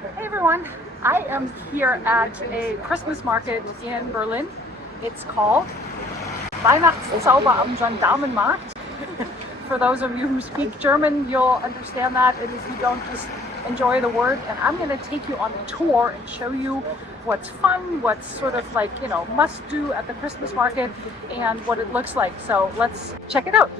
Hey everyone, I am here at a Christmas market in Berlin. It's called Weihnachtszauber am Gendarmenmarkt. For those of you who speak German, you'll understand that, and if you don't, just enjoy the word. And I'm going to take you on a tour and show you what's fun, what's sort of like, must do at the Christmas market and what it looks like. So let's check it out.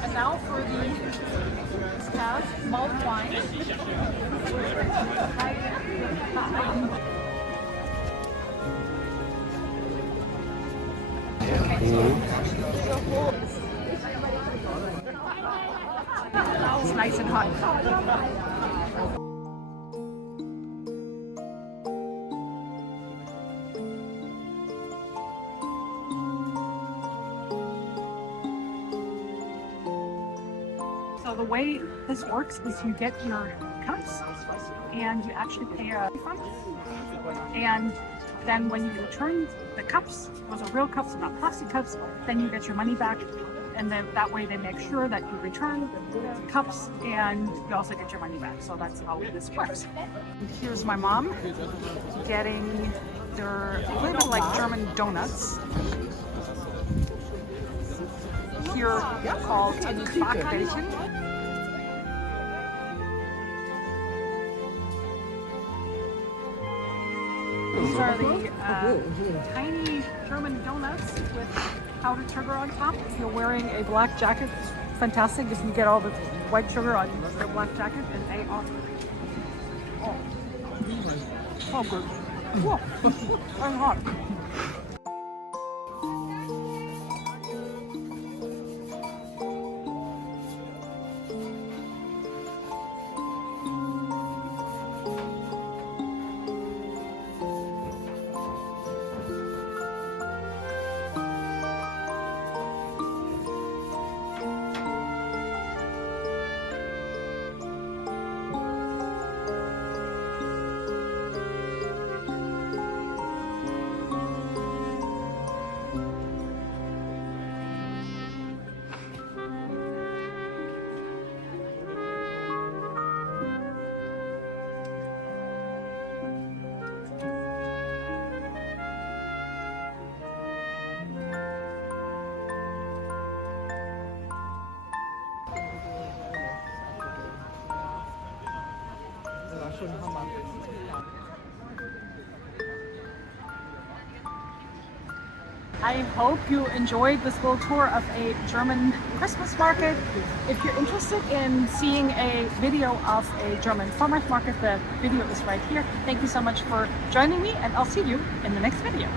And now for the cast mulled wine. It's nice and hot. So the way this works is you get your cups and you actually pay a refund, and then when you return the cups, those are real cups and not plastic cups, then you get your money back, and then that way they make sure that you return the cups and you also get your money back. So that's how this works. Here's my mom getting their little like German donuts. Here called Quarkbällchen. These are the tiny German donuts with powdered sugar on top. If you're wearing a black jacket, it's fantastic if you get all the white sugar on the black jacket, and they are oh good. Whoa, I'm hot. I hope you enjoyed this little tour of a German Christmas market. If you're interested in seeing a video of a German farmers market, the video is right here. Thank you so much for joining me, and I'll see you in the next video.